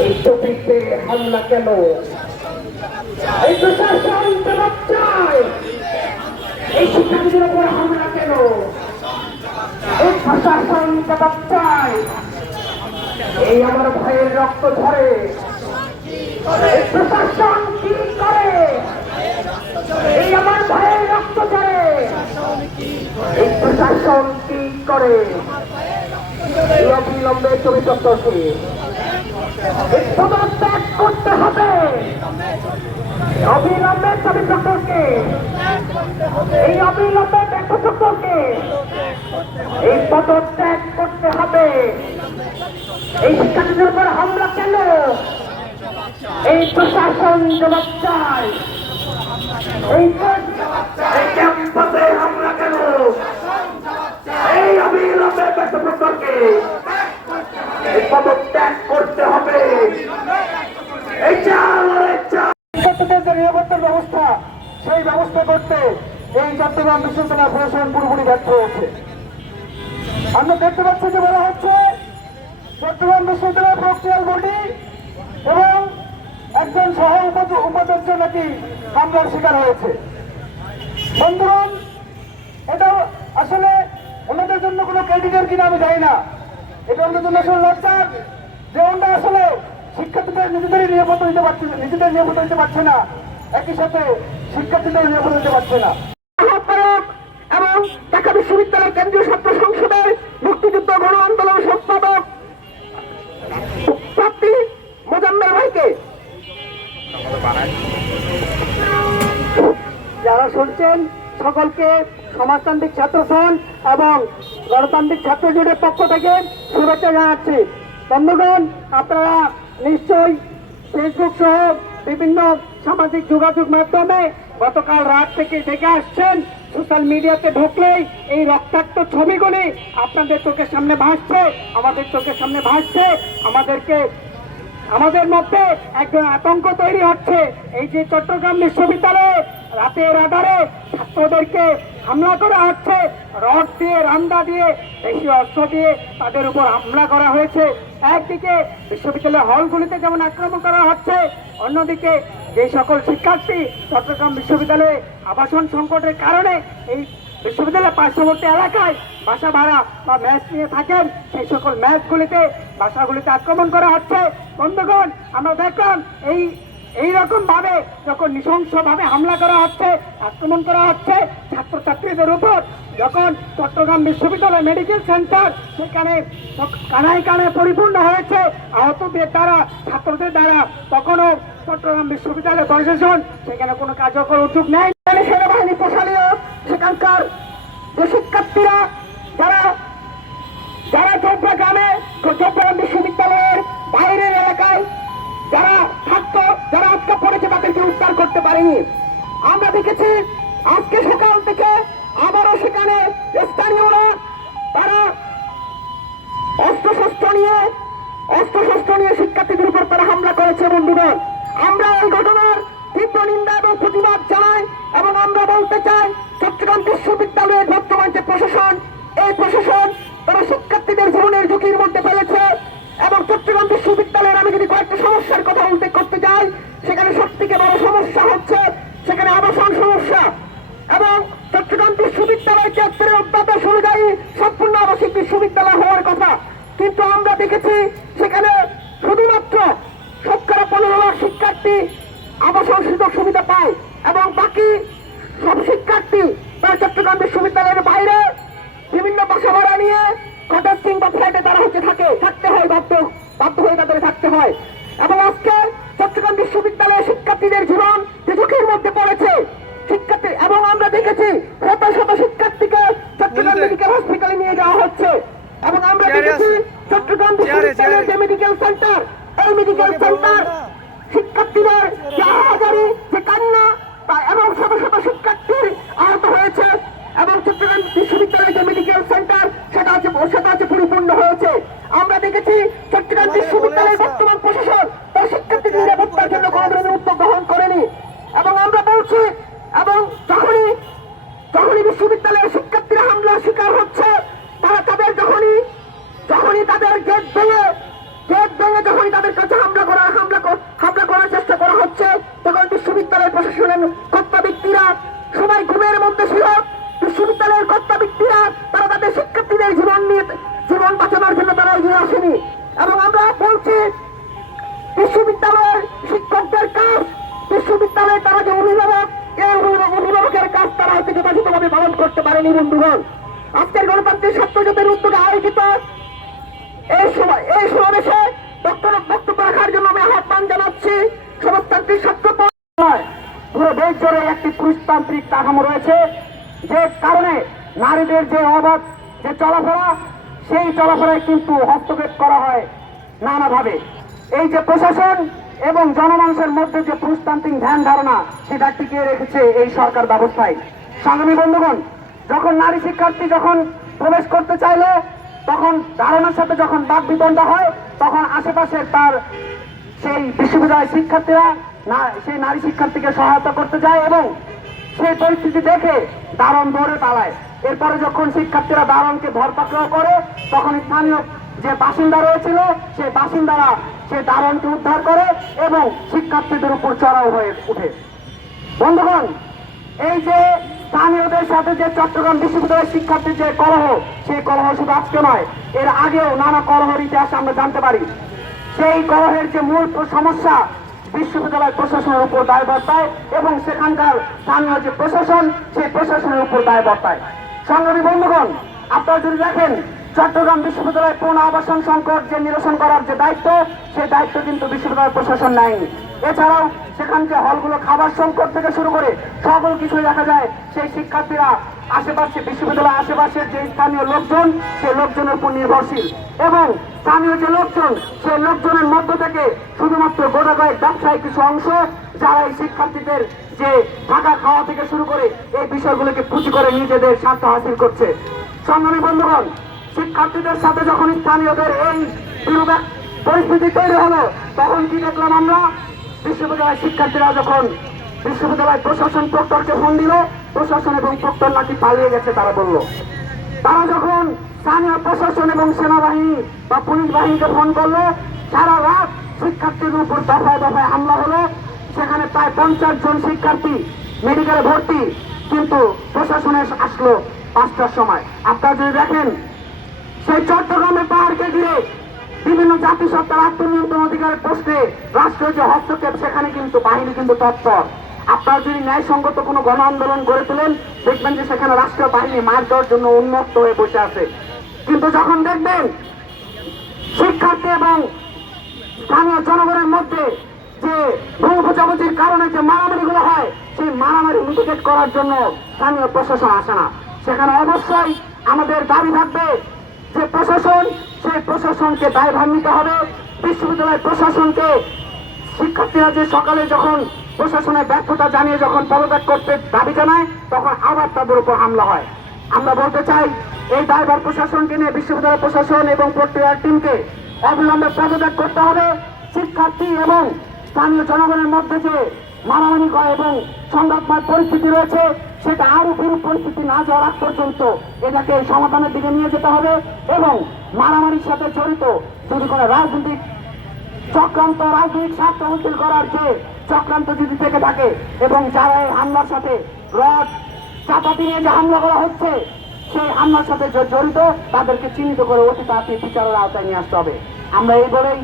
এই কেন? এই প্রশাসন জবাব চায় কেন? এই আমার ভাইয়ের রক্ত ঝরে। এই প্রশাসন কি করে? এই আমার ভাইয়ের রক্ত ঝরে। এই প্রশাসন কি করে? অবিলম্বে চরিত্রকে পদত্যাগ করতে হবে। অবিলম্বে চরিত্রকে এই অবিলম্বে ব্যর্থচক্রকে এই পদত্যাগ করতে হবে। এই শিক্ষার্থীদের উপর হামলা কেন এই প্রশাসন জবাব চায় এই ক্যাম্পাসে হামলা কেন এই অবিলম্বে ব্যর্থচক্রকে এই পদত্যাগ করতে হবে এই চাল এই চাল শিক্ষার্থীদের যে নিরাপত্তার ব্যবস্থা সেই ব্যবস্থা করতে এই আমরা দেখতে পাচ্ছি যে বলা হচ্ছে এবং একজন সহ উপাচার্য শিকার হয়েছে। বন্ধুগণ এটা আসলে ওনাদের জন্য কোনো ক্রেডিটের কিনা আমি জানি না। এটা ওনাদের জন্য আসলে লজ্জার যে আসলে শিক্ষার্থীদের নিজেদেরই নিরাপত্তা দিতে পারছে নিজেদের নিরাপত্তা দিতে পারছে না। একই সাথে শিক্ষার্থীদের নিরাপত্তা দিতে পারছে না আহ্বায়ক এবং ঢাকা বিশ্ববিদ্যালয় কেন্দ্রীয় ছাত্র সংসদের মুক্তিযুদ্ধ গণ আন্দোলন সম্পাদক প্রাপ্তি মোজাম্মেল ভাইকে। যারা শুনছেন, সকলকে সমাজতান্ত্রিক ছাত্র ফ্রন্ট এবং গণতান্ত্রিক ছাত্র জোটের পক্ষ থেকে শুভেচ্ছা জানাচ্ছি। বন্ধুগণ, আপনারা নিশ্চয়ই ফেসবুক সহ বিভিন্ন সামাজিক যোগাযোগ মাধ্যমে গতকাল রাত থেকে দেখে আসছেন। সোশ্যাল মিডিয়াতে ঢুকলেই এই রক্তাক্ত ছবিগুলি আপনাদের চোখের সামনে ভাসছে, আমাদের চোখের সামনে ভাসছে, আমাদেরকে, আমাদের মধ্যে একজন আতঙ্ক তৈরি হচ্ছে। এই যে চট্টগ্রাম বিশ্ববিদ্যালয়ে রাতের আধারে ছাত্রদেরকে হামলা করা হচ্ছে, রড দিয়ে রান্দা দিয়ে বেশি অস্ত্র দিয়ে তাদের উপর হামলা করা হয়েছে। একদিকে বিশ্ববিদ্যালয় হলগুলিতে যেমন আক্রমণ করা হচ্ছে, অন্যদিকে যে সকল শিক্ষার্থী চট্টগ্রাম বিশ্ববিদ্যালয়ে আবাসন সংকটের কারণে এই বিশ্ববিদ্যালয়ের পার্শ্ববর্তী এলাকায় বাসা ভাড়া বা ম্যাচ নিয়ে থাকেন, সেই সকল ম্যাচগুলিতে বাসাগুলিতে আক্রমণ করা হচ্ছে। বন্ধুগণ, আমরা দেখলাম এই এই রকম ভাবে যখন নৃশংস ভাবে হামলা করা হচ্ছে, আক্রমণ করা হচ্ছে ছাত্রছাত্রীদের উপর, যখন চট্টগ্রাম বিশ্ববিদ্যালয় মেডিকেল সেন্টার সেখানে কানায় কানায় পরিপূর্ণ হয়েছে, আহতদের দ্বারা, ছাত্রদের দ্বারা, তখনও চট্টগ্রাম বিশ্ববিদ্যালয় প্রশাসন সেখানে কোনো কার্যকর উদ্যোগ নেয় সেনাবাহিনী প্রশালীয় সেখানকার যে শিক্ষার্থীরা, যারা যারা চোপড়া গ্রামে চোপড়া বিশ্ববিদ্যালয়ের বাইরের এলাকায় যারা থাকতো যারা আটকা পড়েছে তাদেরকে উদ্ধার করতে পারেনি। আমরা দেখেছি আজকে সকাল থেকে আবারও সেখানে স্থানীয়রা তারা অস্ত্রশস্ত্র নিয়ে অস্ত্রশস্ত্র নিয়ে শিক্ষার্থীদের উপর তারা হামলা করেছে বন্ধুগণ আমরা এই ঘটনার তীব্র নিন্দা এবং প্রতিবাদ জানাই এবং আমরা বলতে চাই, চট্টগ্রাম বিশ্ববিদ্যালয়ের বর্তমান যে প্রশাসন, এই প্রশাসন তারা শিক্ষার্থীদের জীবনের ঝুঁকির মধ্যে এবং চট্টগ্রাম বিশ্ববিদ্যালয়ের আমি যদি কয়েকটা সমস্যার কথা উল্লেখ করতে যাই, সেখানে সব থেকে বড় সমস্যা হচ্ছে সেখানে আবাসন সমস্যা। এবং চট্টগ্রাম বিশ্ববিদ্যালয় চত্বরের অধ্যাদেশ অনুযায়ী সম্পূর্ণ আবাসিক বিশ্ববিদ্যালয় হওয়ার কথা। কিন্তু আমরা দেখেছি সেখানে শুধুমাত্র শতকরা পনেরো লাখ শিক্ষার্থী আবাসন সুযোগ সুবিধা পায় এবং বাকি সব শিক্ষার্থী তারা চট্টগ্রাম বিশ্ববিদ্যালয়ের বাইরে বিভিন্ন বাসা ভাড়া নিয়ে কটেজ কিংবা ফ্ল্যাটে তারা হচ্ছে থাকে, থাকতে হয় বাধ্য হয় বিশ্ববিদ্যালয়ের বর্তমান প্রশাসন পালন বন্ধুগণ, আজকের গণতান্ত্রিক ছাত্রজোটের উদ্যোগে আয়োজিত এই সময় এই সমাবেশে বক্তব্য বক্তব্য রাখার জন্য আমি আহ্বান জানাচ্ছি। সমাজতান্ত্রিক ছাত্র পুরো দেশ জুড়ে একটি পুরুষতান্ত্রিক কাঠামো রয়েছে, যে কারণে নারীদের যে অবাধ যে চলাফেরা, সেই চলাফেরায় কিন্তু হস্তক্ষেপ করা হয় নানাভাবে। এই যে প্রশাসন এবং জনমানুষের মধ্যে যে পুরুষতান্ত্রিক ধ্যান ধারণা, সেটা টিকিয়ে রেখেছে এই সরকার ব্যবস্থায়। সংগ্রামী বন্ধুগণ যখন নারী শিক্ষার্থী যখন প্রবেশ করতে চাইলে, তখন ধারণার সাথে যখন বাক বিতণ্ডা হয়, তখন আশেপাশে তার সেই বিশ্ববিদ্যালয়ের শিক্ষার্থীরা সেই নারী শিক্ষার্থীকে সহায়তা করতে যায় এবং সেই পরিস্থিতি দেখে দারণ দৌড়ে পালায়। এরপরে যখন শিক্ষার্থীরা দারণকে ধরপাকড়াও করে, তখন স্থানীয় যে বাসিন্দা রয়েছিল সেই বাসিন্দারা সেই দারণকে উদ্ধার করে এবং শিক্ষার্থীদের উপর চড়াও হয়ে ওঠে। বন্ধুগণ, এই যে স্থানীয়দের সাথে যে চট্টগ্রাম বিশ্ববিদ্যালয়ের শিক্ষার্থীর যে কলহ, সেই কলহ শুধু আজকে নয়, এর আগেও নানা কলহর ইতিহাস আমরা জানতে পারি। সেই কলহের যে মূল সমস্যা বিশ্ববিদ্যালয় প্রশাসনের উপর দায় বর্তায় এবং সেখানকার স্থানীয় যে প্রশাসন, সেই প্রশাসনের উপর দায় বর্তায়। সংগ্রামী বন্ধুগণ, আপনারা যদি দেখেন চট্টগ্রাম বিশ্ববিদ্যালয় পূর্ণ আবাসন সংকট যে নিরসন করার যে দায়িত্ব, সেই দায়িত্ব কিন্তু বিশ্ববিদ্যালয় প্রশাসন নেয়নি। এছাড়াও সেখান যে হলগুলো খাবার সংকট থেকে শুরু করে সকল কিছুই দেখা যায়। সেই শিক্ষার্থীরা আশেপাশে বিশ্ববিদ্যালয় আশেপাশের যে স্থানীয় লোকজন, সেই লোকজনের উপর নির্ভরশীল। এবং স্থানীয় যে লোকজন, সেই লোকজনের মধ্য থেকে শুধুমাত্র গোটা কয়েক ব্যবসায়ী কিছু অংশ, যারা এই শিক্ষার্থীদের যে থাকা খাওয়া থেকে শুরু করে এই বিষয়গুলোকে পুঁজি করে নিজেদের স্বার্থ হাসিল করছে। সংগ্রামী বন্ধুগণ শিক্ষার্থীদের সাথে যখন স্থানীয়দের এই পরিস্থিতি তৈরি হলো, তখন কি দেখলাম আমরা? বিশ্ববিদ্যালয়ের শিক্ষার্থীরা যখন বিশ্ববিদ্যালয় প্রশাসন প্রক্টরকে ফোন দিল, প্রশাসন এবং প্রক্টর নাকি পালিয়ে গেছে তারা বলল। তারা যখন স্থানীয় প্রশাসন এবং সেনাবাহিনী বা পুলিশ বাহিনীকে ফোন করল, সারা রাত শিক্ষার্থীদের উপর দফায় দফায় হামলা হলো। সেখানে প্রায় পঞ্চাশ জন শিক্ষার্থী মেডিকেলে ভর্তি, কিন্তু প্রশাসনে আসলো পাঁচটার সময়। আপনারা যদি দেখেন সেই চট্টগ্রামের পাহাড়কে ঘিরে বিভিন্ন জাতিসত্তার আত্মনিয়ন্ত্রণ অধিকারের প্রশ্নে রাষ্ট্রীয় যে হস্তক্ষেপ, সেখানে কিন্তু বাহিনী কিন্তু তৎপর। আপনারা যদি ন্যায়সঙ্গত কোনো গণ আন্দোলন গড়ে তোলেন, দেখবেন যে সেখানে রাষ্ট্রীয় বাহিনী মার দেওয়ার জন্য উন্মুক্ত হয়ে বসে আছে। কিন্তু যখন দেখবেন শিক্ষার্থী এবং স্থানীয় জনগণের মধ্যে যে ভূ বোঝাবুঝির কারণে যে মারামারিগুলো হয়, সেই মারামারি মিটিগেট করার জন্য স্থানীয় প্রশাসন আসে না। সেখানে অবশ্যই আমাদের দাবি থাকবে যে প্রশাসন, সেই প্রশাসনকে দায়ভার নিতে হবে। বিশ্ববিদ্যালয় প্রশাসনকে শিক্ষার্থীরা যে সকালে যখন প্রশাসনের ব্যর্থতা জানিয়ে যখন পদত্যাগ করতে দাবি জানায়, তখন আবার তাদের উপর হামলা হয়। আমরা বলতে চাই, এই দায়ভার প্রশাসনকে নিয়ে বিশ্ববিদ্যালয় প্রশাসন এবং প্রক্রিয়ার টিমকে অবিলম্বে পদত্যাগ করতে হবে। শিক্ষার্থী এবং স্থানীয় জনগণের মধ্যে যে মারামারি করা এবং সংঘাতময় পরিস্থিতি রয়েছে সেটা আরও বিরূপ পরিস্থিতি না যাওয়ার পর্যন্ত এটাকে সমাধানের দিকে নিয়ে যেতে হবে এবং মারামারির সাথে জড়িত যদি কোনো রাজনৈতিক চক্রান্ত, রাজনৈতিক স্বার্থ হাসিল করার যে চক্রান্ত যদি থেকে থাকে এবং যারা এই হামলার সাথে রড চাপাতি নিয়ে যে হামলা করা হচ্ছে, সেই হামলার সাথে জড়িত, তাদেরকে চিহ্নিত করে অতি তাড়াতাড়ি বিচারের আওতায় নিয়ে আসতে হবে। আমরা এই বলেই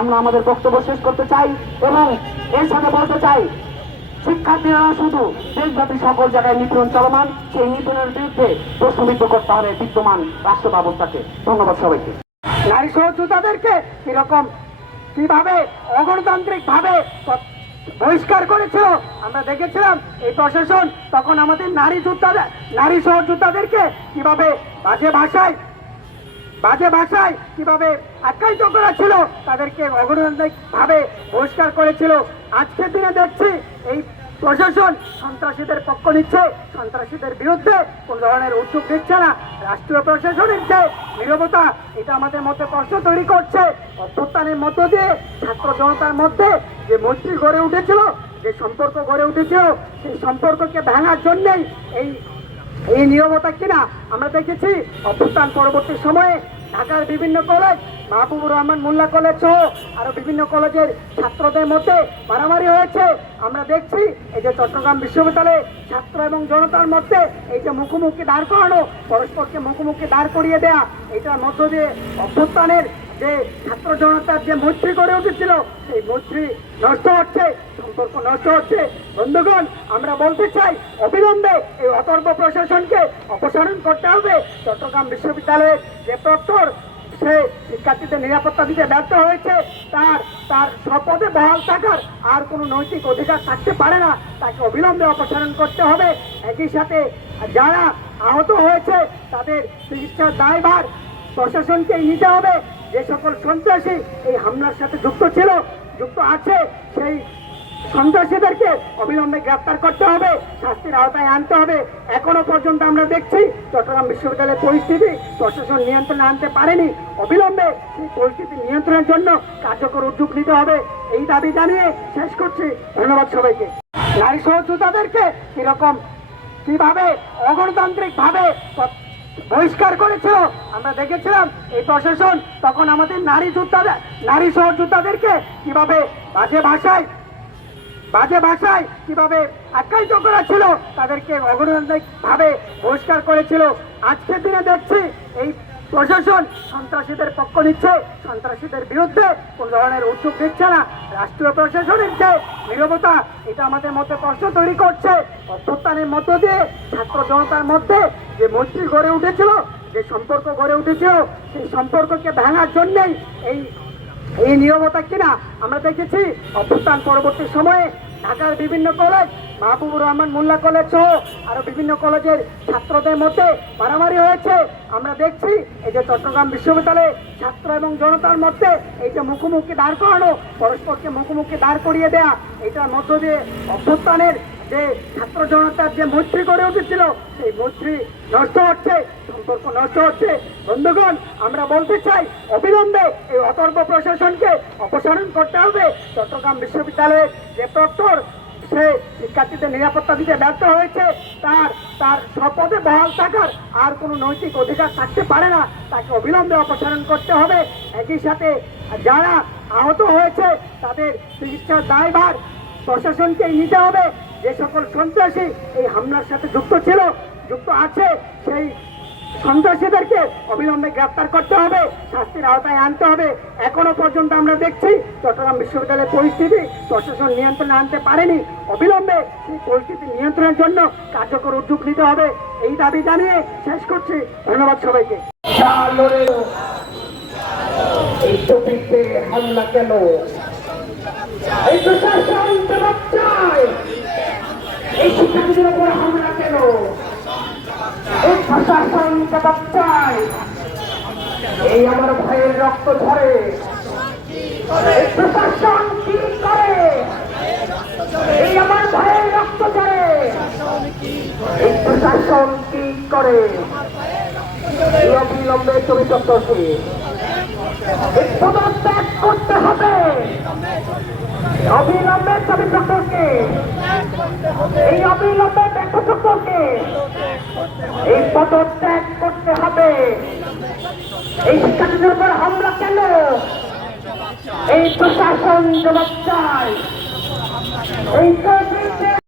আমরা আমাদের বক্তব্য শেষ করতে চাই এবং এর সাথে বলতে চাই শিক্ষার্থীরা শুধু দেশব্যাপী সকল জায়গায় নিপীড়ন চলমান, সেই নিপীড়নের বিরুদ্ধে প্রশ্নবিদ্ধ করতে হবে বিদ্যমান রাষ্ট্র ব্যবস্থাকে। ধন্যবাদ সবাইকে। নারী সহযোগিতাদেরকে কীরকম, কীভাবে অগণতান্ত্রিক ভাবে বহিষ্কার করেছিল, আমরা দেখেছিলাম এই প্রশাসন, তখন আমাদের নারী যোদ্ধাদের, নারী সহযোদ্ধাদেরকে কীভাবে বাজে ভাষায় বাজে ভাষায় কীভাবে আখ্যায়িত করা ছিল তাদেরকে অগণতান্ত্রিক ভাবে বহিষ্কার করেছিল। আজকের দিনে দেখছি এই প্রশাসন সন্ত্রাসীদের পক্ষ নিচ্ছে, সন্ত্রাসীদের বিরুদ্ধে কোন ধরনের উদ্যোগ নিচ্ছে না। রাষ্ট্রীয় প্রশাসনের যে নিরবতা, এটা আমাদের মধ্যে প্রশ্ন তৈরি করছে। অভ্যুত্থানের মধ্য দিয়ে ছাত্র জনতার মধ্যে যে মৈত্রী গড়ে উঠেছিল, যে সম্পর্ক গড়ে উঠেছিল, সেই সম্পর্ককে ভাঙার জন্যেই এই এই নিরবতা কিনা আমরা দেখেছি অভ্যুত্থান পরবর্তী সময়ে ঢাকার বিভিন্ন কলেজ মাহবুবুর রহমান মোল্লা কলেজ সহ আরও বিভিন্ন কলেজের ছাত্রদের মধ্যে মারামারি হয়েছে। আমরা দেখছি এই যে চট্টগ্রাম বিশ্ববিদ্যালয়ে ছাত্র এবং জনতার মধ্যে এই যে মুখোমুখি দাঁড় করানো, পরস্পরকে মুখোমুখি দাঁড় করিয়ে দেয়া, এটার মধ্য দিয়ে অভ্যুত্থানের যে ছাত্র জনতার যে মৈত্রী গড়ে উঠেছিল, সেই মৈত্রী নষ্ট হচ্ছে, সম্পর্ক নষ্ট হচ্ছে। বন্ধুগণ, আমরা বলতে চাই, অবিলম্বে এই অতর্ব প্রশাসনকে অপসারণ করতে হবে। চট্টগ্রাম বিশ্ববিদ্যালয়ের যে প্রক্টর, সে শিক্ষার্থীদের নিরাপত্তা দিতে ব্যর্থ হয়েছে। তার তার শপথে বহাল থাকার আর কোনো নৈতিক অধিকার থাকতে পারে না। তাকে অবিলম্বে অপসারণ করতে হবে। একই সাথে যারা আহত হয়েছে, তাদের চিকিৎসার দায়ভার প্রশাসনকে নিতে হবে। যে সকল সন্ত্রাসী এই হামলার সাথে যুক্ত ছিল, যুক্ত আছে, সেই সন্ত্রাসীদেরকে অবিলম্বে গ্রেপ্তার করতে হবে, শাস্তির আওতায় আনতে হবে। এখনও পর্যন্ত আমরা দেখছি চট্টগ্রাম বিশ্ববিদ্যালয়ের পরিস্থিতি প্রশাসন নিয়ন্ত্রণে আনতে পারেনি। অবিলম্বে সেই পরিস্থিতি নিয়ন্ত্রণের জন্য কার্যকর উদ্যোগ নিতে হবে। এই দাবি জানিয়ে শেষ করছি। ধন্যবাদ সবাইকে। নারী সহযোদ্ধাদেরকে কীরকম, কীভাবে অগণতান্ত্রিক ভাবে বহিষ্কার করেছিল। আমরা দেখেছিলাম এই প্রশাসন তখন আমাদের নারী যোদ্ধাদের, নারী সহযোদ্ধাদেরকে কীভাবে বাজে ভাষায় বাজে ভাষায় কীভাবে আখ্যায়িত করা ছিল তাদেরকে অগণতান্ত্রিক ভাবে বহিষ্কার করেছিল। আজকের দিনে দেখছি এই প্রশাসন সন্ত্রাসীদের পক্ষ নিচ্ছে, সন্ত্রাসীদের বিরুদ্ধে কোন ধরনের উদ্যোগ দিচ্ছে না। রাষ্ট্রীয় প্রশাসনের যে নিরবতা, এটা আমাদের মধ্যে প্রশ্ন তৈরি করছে। অভ্যুত্থানের মধ্য দিয়ে ছাত্র জনতার মধ্যে যে মৈত্রী গড়ে উঠেছিল, যে সম্পর্ক গড়ে উঠেছিল, সেই সম্পর্ককে ভাঙার জন্যই এই এই নিয়মতা কিনা আমরা দেখেছি। অভ্যুত্থান পরবর্তী সময়ে ঢাকার বিভিন্ন কলেজ মাহবুবুর রহমান মোল্লা কলেজ সহ আরও বিভিন্ন কলেজের ছাত্রদের মধ্যে মারামারি হয়েছে। আমরা দেখছি এই যে চট্টগ্রাম বিশ্ববিদ্যালয়ে ছাত্র এবং জনতার মধ্যে এই যে মুখোমুখি দাঁড় করানো, পরস্পরকে মুখোমুখি দাঁড় করিয়ে দেয়া, এটার মধ্য দিয়ে অভ্যুত্থানের যে ছাত্র জনতার যে মৈত্রী গড়ে উঠেছিল, সেই মৈত্রী নষ্ট হচ্ছে, সম্পর্ক নষ্ট হচ্ছে। বন্ধুগণ, আমরা বলতে চাই, অবিলম্বে এই অতর্ক প্রশাসনকে অপসারণ করতে হবে। চট্টগ্রাম বিশ্ববিদ্যালয়ের যে প্রক্টর, সে শিক্ষার্থীদের নিরাপত্তা দিতে ব্যর্থ হয়েছে। তার তার শপথে বহাল থাকার আর কোনো নৈতিক অধিকার থাকতে পারে না। তাকে অবিলম্বে অপসারণ করতে হবে। একই সাথে যারা আহত হয়েছে, তাদের চিকিৎসার দায়ভার প্রশাসনকে নিতে হবে। যে সকল সন্ত্রাসী এই হামলার সাথে যুক্ত ছিল, যুক্ত আছে, সেই সন্ত্রাসীদেরকে অবিলম্বে গ্রেপ্তার করতে হবে, শাস্তির আওতায় আনতে হবে। এখনও পর্যন্ত আমরা দেখছি চট্টগ্রাম বিশ্ববিদ্যালয়ের পরিস্থিতি প্রশাসন নিয়ন্ত্রণে আনতে পারেনি। অবিলম্বে সেই পরিস্থিতি নিয়ন্ত্রণের জন্য কার্যকর উদ্যোগ নিতে হবে। এই দাবি জানিয়ে শেষ করছি। ধন্যবাদ সবাইকে। এই কেন? এই শিক্ষার্থীদের উপর হামলা কেন? এই প্রশাসন জবাব চায় এই আমার ভাইয়ের রক্ত ঝরে। এই প্রশাসন কি করে? এই আমার ভাইয়ের রক্ত ঝরে। এই প্রশাসন কি করে? অবিলম্বে তুমি পদত্যাগ করতে হবে। অবিলম্বে ছবি চক্রকে এই অবিলম্বে ব্যাখ্যা চক্রকে এই পদত্যাগ করতে হবে। এই শিক্ষার্থীদের উপর হামলা কেন? এই প্রশাসন জবাব চায়। এই